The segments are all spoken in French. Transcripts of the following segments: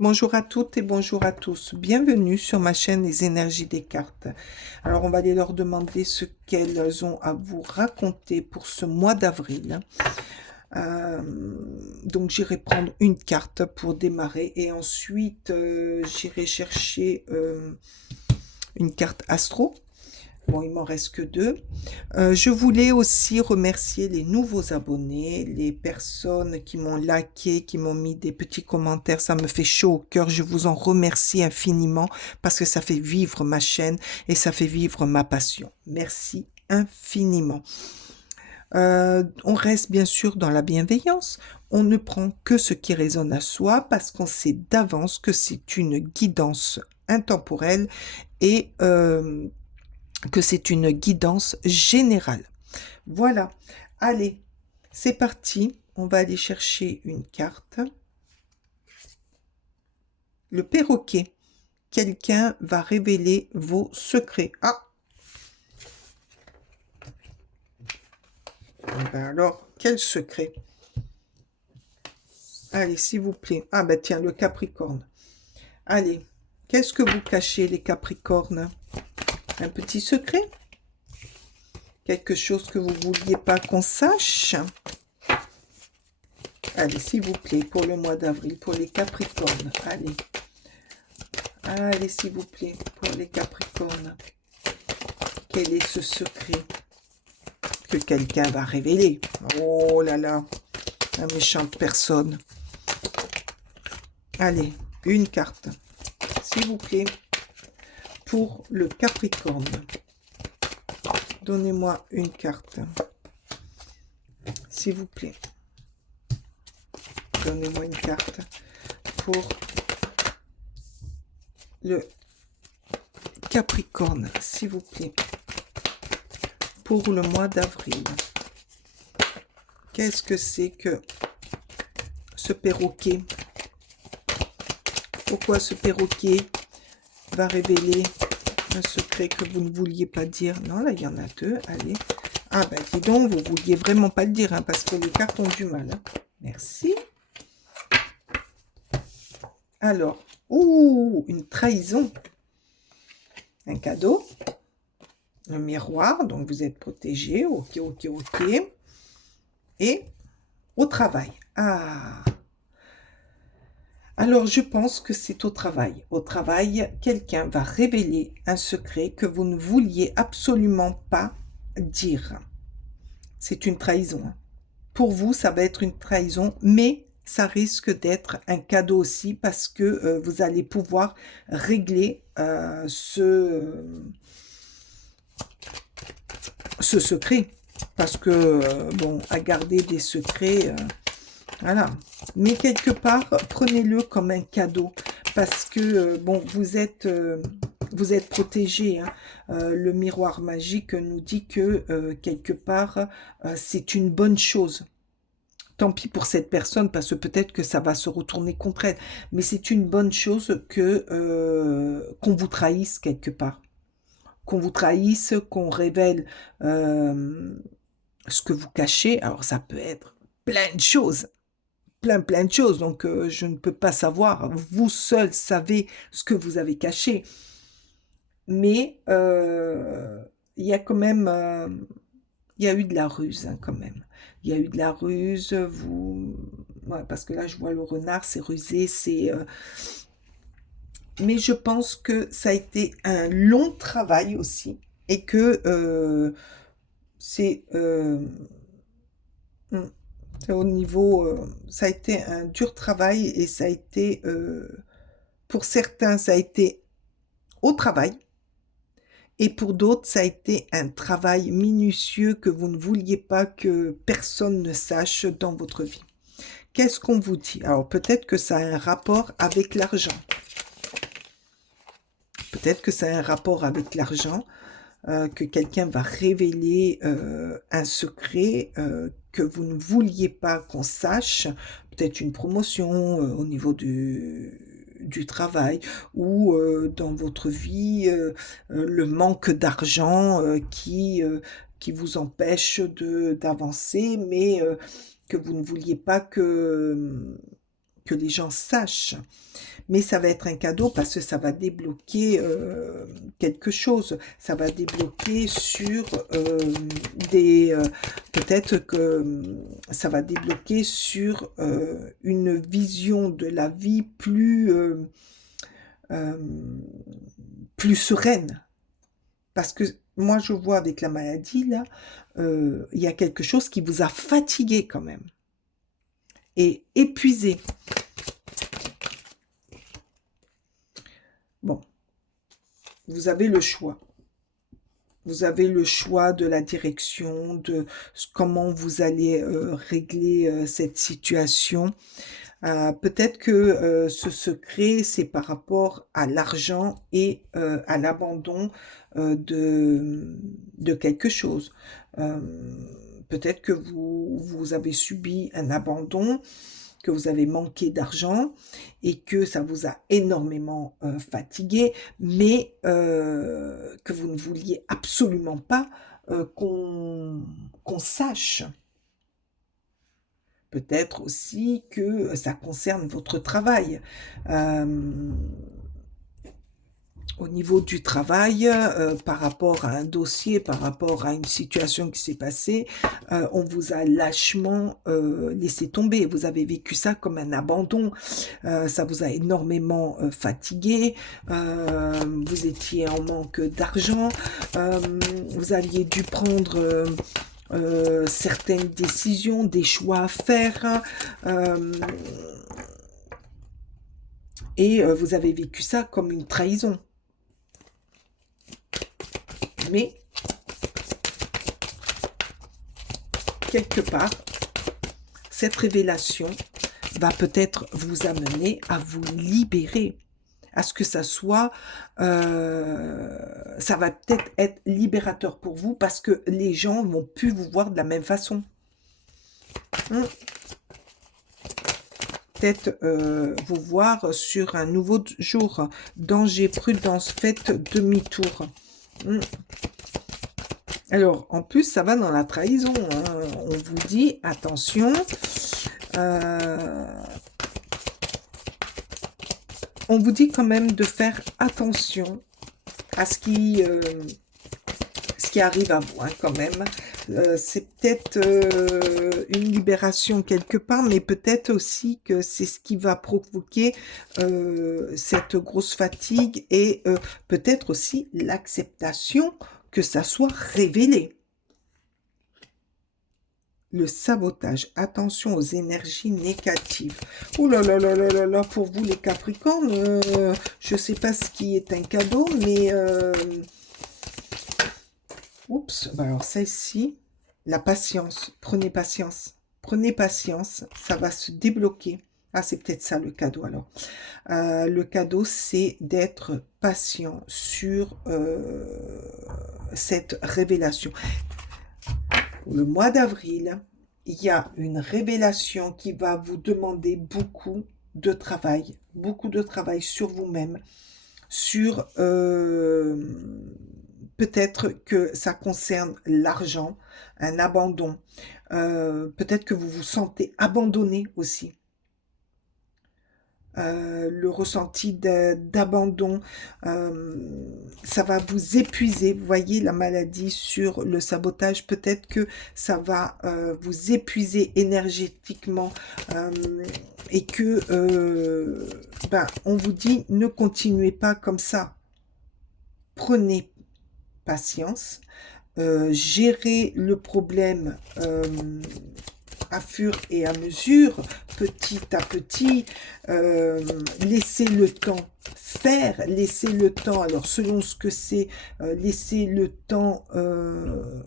Bonjour à toutes et bonjour à tous. Bienvenue sur ma chaîne Les énergies des cartes. Alors, on va aller leur demander ce qu'elles ont à vous raconter pour ce mois d'avril. Euh, donc, j'irai prendre une carte pour démarrer et ensuite, j'irai chercher une carte astro. Bon, il m'en reste que deux. Je voulais aussi remercier les nouveaux abonnés, les personnes qui m'ont liké, qui m'ont mis des petits commentaires. Ça me fait chaud au cœur. Je vous en remercie infiniment parce que ça fait vivre ma chaîne et ça fait vivre ma passion. Merci infiniment. On reste bien sûr dans la bienveillance. On ne prend que ce qui résonne à soi parce qu'on sait d'avance que c'est une guidance intemporelle et que c'est une guidance générale. Voilà. Allez, c'est parti. On va aller chercher une carte. Le perroquet. Quelqu'un va révéler vos secrets. Ah! Ben alors, quel secret? Allez, s'il vous plaît. Ah ben tiens, le Capricorne. Allez, qu'est-ce que vous cachez, les Capricornes? Un petit secret? Quelque chose que vous ne vouliez pas qu'on sache? Allez, s'il vous plaît, pour le mois d'avril, pour les Capricornes. Allez. Allez, s'il vous plaît, pour les Capricornes. Quel est ce secret que quelqu'un va révéler? Oh là là, la méchante personne. Allez, une carte, s'il vous plaît, pour le Capricorne. Donnez-moi une carte, s'il vous plaît. Donnez-moi une carte pour le Capricorne, s'il vous plaît, pour le mois d'avril. Qu'est-ce que c'est que ce perroquet? Pourquoi ce perroquet va révéler un secret que vous ne vouliez pas dire? Non, là, il y en a deux. Allez. Ah, ben, dis donc, vous ne vouliez vraiment pas le dire, hein, parce que les cartes ont du mal. Hein. Merci. Alors, ouh, une trahison. Un cadeau. Un miroir, donc vous êtes protégé. Ok, ok, ok. Et au travail. Ah. Alors, je pense que c'est au travail. Au travail, quelqu'un va révéler un secret que vous ne vouliez absolument pas dire. C'est une trahison. Pour vous, ça va être une trahison, mais ça risque d'être un cadeau aussi parce que vous allez pouvoir régler ce secret. Parce que, bon, à garder des secrets... voilà. Mais quelque part, prenez-le comme un cadeau parce que, bon, vous êtes protégé. Hein. Le miroir magique nous dit que, quelque part, c'est une bonne chose. Tant pis pour cette personne parce que peut-être que ça va se retourner contre elle. Mais c'est une bonne chose que qu'on vous trahisse quelque part. Qu'on vous trahisse, qu'on révèle ce que vous cachez. Alors ça peut être plein de choses plein de choses, donc je ne peux pas savoir. Vous seul savez ce que vous avez caché. Mais il y a quand même, il y a eu de la ruse hein, quand même. Il y a eu de la ruse, ouais, parce que là je vois le renard, c'est rusé, c'est... Mais je pense que ça a été un long travail aussi, et que c'est... hmm, c'est au niveau... ça a été un dur travail, et ça a été... pour certains, ça a été au travail. Et pour d'autres, ça a été un travail minutieux que vous ne vouliez pas que personne ne sache dans votre vie. Qu'est-ce qu'on vous dit? Alors peut-être que ça a un rapport avec l'argent. Peut-être que ça a un rapport avec l'argent, que quelqu'un va révéler un secret que vous ne vouliez pas qu'on sache. Peut-être une promotion au niveau du travail ou dans votre vie, le manque d'argent qui vous empêche d'avancer, mais que vous ne vouliez pas que les gens sachent. Mais ça va être un cadeau parce que ça va débloquer quelque chose. Ça va débloquer sur des... peut-être que ça va débloquer sur une vision de la vie euh, plus sereine. Parce que moi, je vois avec la maladie, là, il y a quelque chose qui vous a fatigué quand même. Et épuisé. Bon, vous avez le choix. Vous avez le choix de la direction, de comment vous allez régler cette situation. Peut-être que ce secret, c'est par rapport à l'argent et à l'abandon de quelque chose. Euh, Peut-être que vous avez subi un abandon, que vous avez manqué d'argent et que ça vous a énormément fatigué, mais que vous ne vouliez absolument pas qu'on sache. Peut-être aussi que ça concerne votre travail. Euh, Au niveau du travail, par rapport à un dossier, par rapport à une situation qui s'est passée, on vous a lâchement laissé tomber. Vous avez vécu ça comme un abandon. Ça vous a énormément fatigué. Vous étiez en manque d'argent. Vous aviez dû prendre certaines décisions, des choix à faire. Et vous avez vécu ça comme une trahison. Mais, quelque part, cette révélation va peut-être vous amener à vous libérer, à ce que ça soit, ça va peut-être être libérateur pour vous parce que les gens vont plus vous voir de la même façon. Peut-être vous voir sur un nouveau jour. Danger, prudence, faites demi-tour. Alors, en plus, ça va dans la trahison. Hein. On vous dit, attention, on vous dit quand même de faire attention à ce qui arrive à vous, hein, quand même. C'est peut-être une libération quelque part, mais peut-être aussi que c'est ce qui va provoquer cette grosse fatigue et peut-être aussi l'acceptation que ça soit révélé. Le sabotage. Attention aux énergies négatives. Ouh là là là là là là, pour vous les Capricornes, je ne sais pas ce qui est un cadeau, mais... oups, bah alors celle-ci, la patience. Prenez patience. Prenez patience, ça va se débloquer. Ah, c'est peut-être ça le cadeau alors. Le cadeau, c'est d'être patient sur cette révélation. Le mois d'avril, il y a une révélation qui va vous demander beaucoup de travail sur vous-même, sur peut-être que ça concerne l'argent, un abandon, peut-être que vous vous sentez abandonné aussi. Le ressenti d'abandon, ça va vous épuiser. Vous voyez la maladie sur le sabotage, peut-être que ça va vous épuiser énergétiquement et que on vous dit ne continuez pas comme ça. Prenez patience, gérez le problème à fur et à mesure, petit à petit, laissez le temps faire, laissez le temps, alors selon ce que c'est, laissez le temps,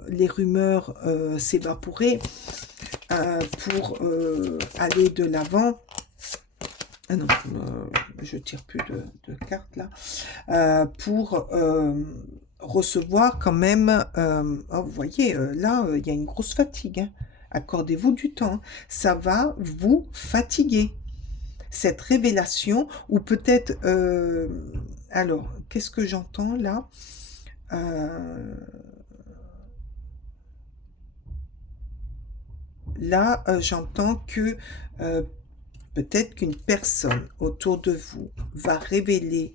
les rumeurs s'évaporer pour aller de l'avant. Ah non, je tire plus de cartes là, pour recevoir quand même, oh, vous voyez, là, il y a une grosse fatigue, hein. Accordez-vous du temps. Ça va vous fatiguer. Cette révélation, ou peut-être... alors, qu'est-ce que j'entends là Là, j'entends que Peut-être qu'une personne autour de vous va révéler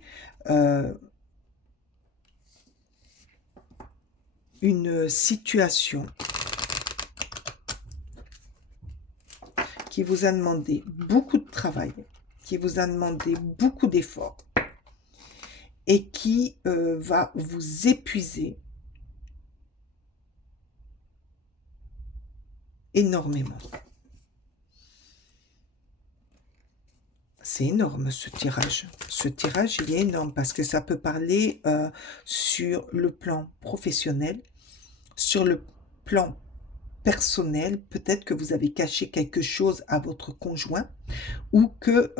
une situation qui vous a demandé beaucoup de travail, qui vous a demandé beaucoup d'efforts et qui va vous épuiser énormément. C'est énorme ce tirage. Ce tirage, il est énorme parce que ça peut parler sur le plan professionnel, sur le plan personnel. Peut-être que vous avez caché quelque chose à votre conjoint ou que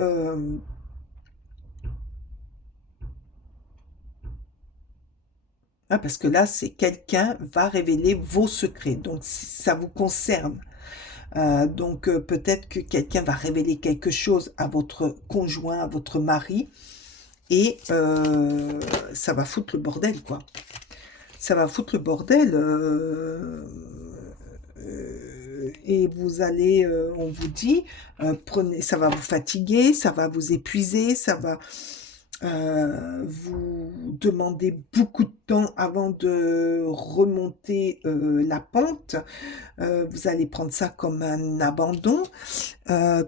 parce que là, c'est quelqu'un va révéler vos secrets. Donc, ça vous concerne. Donc, peut-être que quelqu'un va révéler quelque chose à votre conjoint, à votre mari, et ça va foutre le bordel, quoi. Ça va foutre le bordel. Et vous allez, on vous dit, prenez, ça va vous fatiguer, ça va vous épuiser, ça va vous demander beaucoup de temps avant de remonter la pente. Vous allez prendre ça comme un abandon,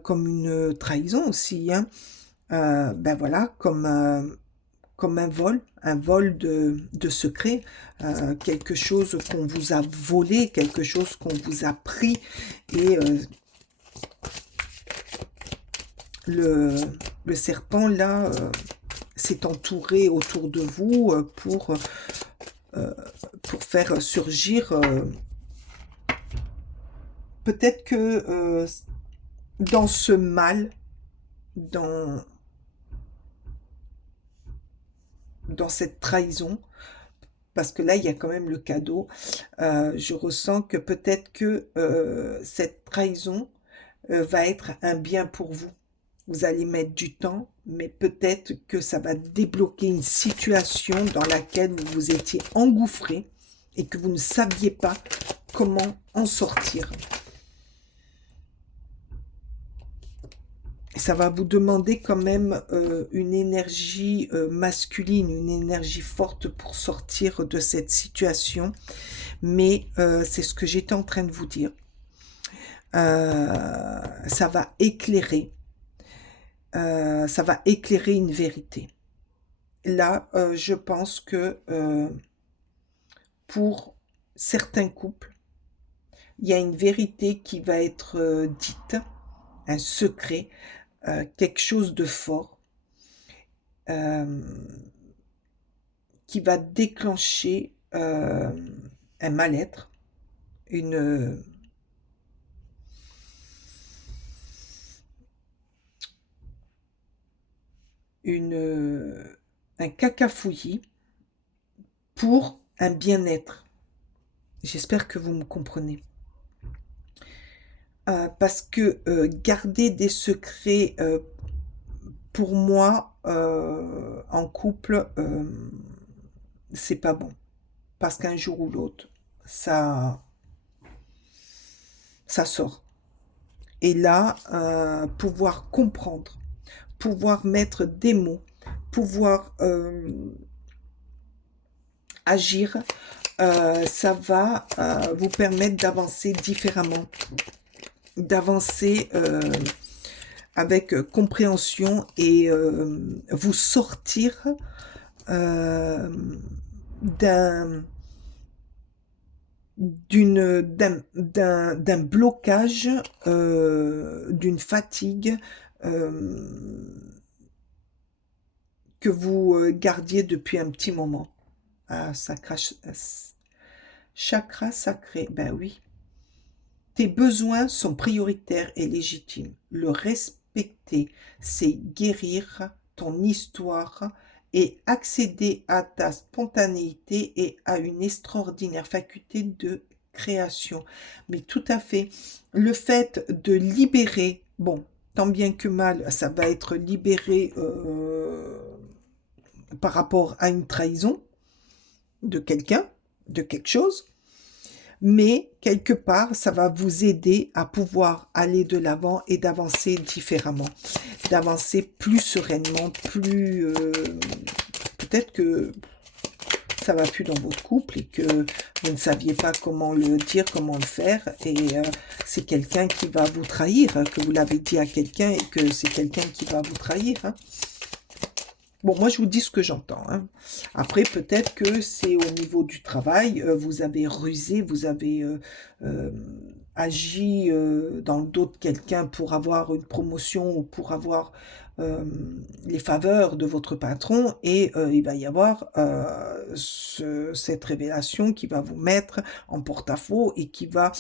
comme une trahison aussi, hein. Ben voilà, comme un vol de secret, quelque chose qu'on vous a volé, quelque chose qu'on vous a pris, et le serpent, là, s'est entouré autour de vous pour faire surgir... peut-être que dans ce mal, dans cette trahison, parce que là, il y a quand même le cadeau, je ressens que peut-être que cette trahison va être un bien pour vous. Vous allez mettre du temps, mais peut-être que ça va débloquer une situation dans laquelle vous vous étiez engouffré et que vous ne saviez pas comment en sortir. Ça va vous demander quand même une énergie masculine, une énergie forte pour sortir de cette situation. Mais c'est ce que j'étais en train de vous dire. Ça va éclairer. Ça va éclairer une vérité. Là, je pense que pour certains couples, il y a une vérité qui va être dite, un secret, quelque chose de fort qui va déclencher un mal-être, un cacafouillis pour un bien-être. J'espère que vous me comprenez. Parce que garder des secrets, pour moi, en couple, c'est pas bon. Parce qu'un jour ou l'autre, ça sort. Et là, pouvoir comprendre, pouvoir mettre des mots, pouvoir agir, ça va vous permettre d'avancer différemment, d'avancer avec compréhension et vous sortir d'un blocage, d'une fatigue que vous gardiez depuis un petit moment. Ah, chakra sacré, ben oui. Tes besoins sont prioritaires et légitimes. Le respecter, c'est guérir ton histoire et accéder à ta spontanéité et à une extraordinaire faculté de création. Mais tout à fait, le fait de libérer, bon, tant bien que mal, ça va être libéré par rapport à une trahison de quelqu'un, de quelque chose. mais quelque part, ça va vous aider à pouvoir aller de l'avant et d'avancer différemment, d'avancer plus sereinement, plus... peut-être que ça va plus dans votre couple et que vous ne saviez pas comment le dire, comment le faire, et c'est quelqu'un qui va vous trahir, hein, que vous l'avez dit à quelqu'un et que c'est quelqu'un qui va vous trahir, hein. Bon, moi, je vous dis ce que j'entends, hein. Après, peut-être que c'est au niveau du travail, vous avez rusé, vous avez euh, agi dans le dos de quelqu'un pour avoir une promotion ou pour avoir euh, les faveurs de votre patron, et il va y avoir cette révélation qui va vous mettre en porte-à-faux et qui va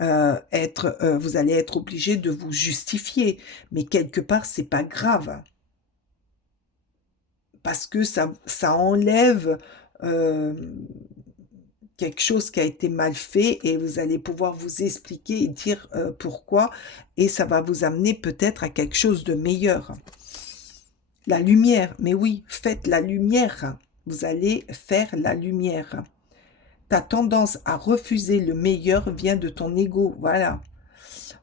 vous allez être obligé de vous justifier. Mais quelque part, c'est pas grave parce que ça enlève euh, quelque chose qui a été mal fait et vous allez pouvoir vous expliquer et dire pourquoi, et ça va vous amener peut-être à quelque chose de meilleur. La lumière, mais oui, faites la lumière. Vous allez faire la lumière. Ta tendance à refuser le meilleur vient de ton ego, voilà.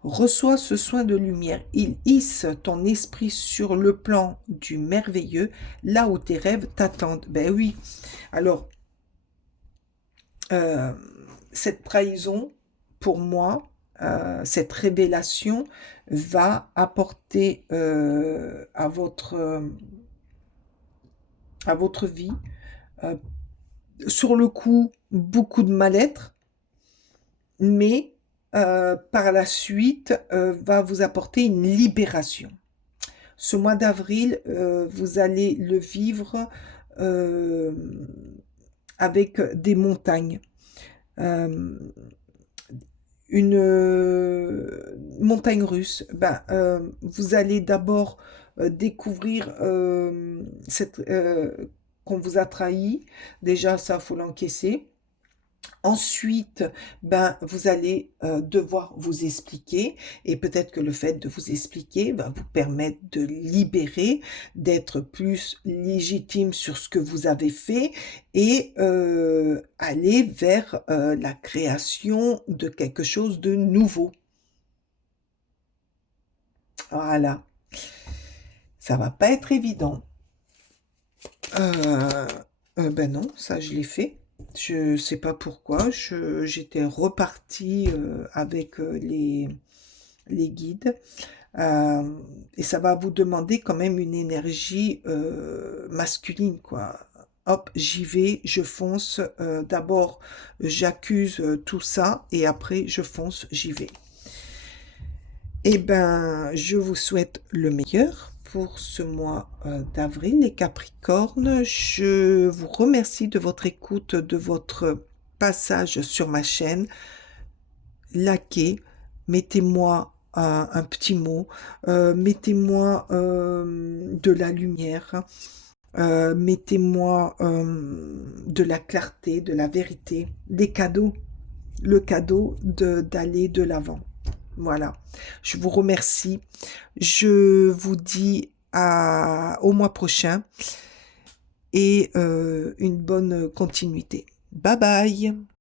Reçois ce soin de lumière. Il hisse ton esprit sur le plan du merveilleux, là où tes rêves t'attendent. Ben oui. Alors, euh, cette trahison, pour moi, cette révélation va apporter à votre vie, euh, sur le coup, beaucoup de mal-être, mais par la suite, va vous apporter une libération. Ce mois d'avril, vous allez le vivre euh, avec des montagnes. Euh, une montagne russe, vous allez d'abord découvrir qu'on vous a trahi. Déjà, ça, faut l'encaisser. Ensuite, vous allez devoir vous expliquer, et peut-être que le fait de vous expliquer va vous permettre de libérer, d'être plus légitime sur ce que vous avez fait, et aller vers la création de quelque chose de nouveau. Voilà, ça va pas être évident. Euh, ben non, ça je l'ai fait. Je sais pas pourquoi. J'étais repartie avec les guides. Euh, et ça va vous demander quand même une énergie masculine, quoi. Hop, j'y vais, je fonce. D'abord, j'accuse tout ça et après, je fonce, j'y vais. Eh ben, je vous souhaite le meilleur pour ce mois d'avril, les Capricornes. Je vous remercie de votre écoute, de votre passage sur ma chaîne. Likez, mettez-moi un petit mot, mettez-moi de la lumière, mettez-moi de la clarté, de la vérité, des cadeaux, le cadeau d'aller de l'avant. Voilà, je vous remercie. Je vous dis au mois prochain et une bonne continuité. Bye bye.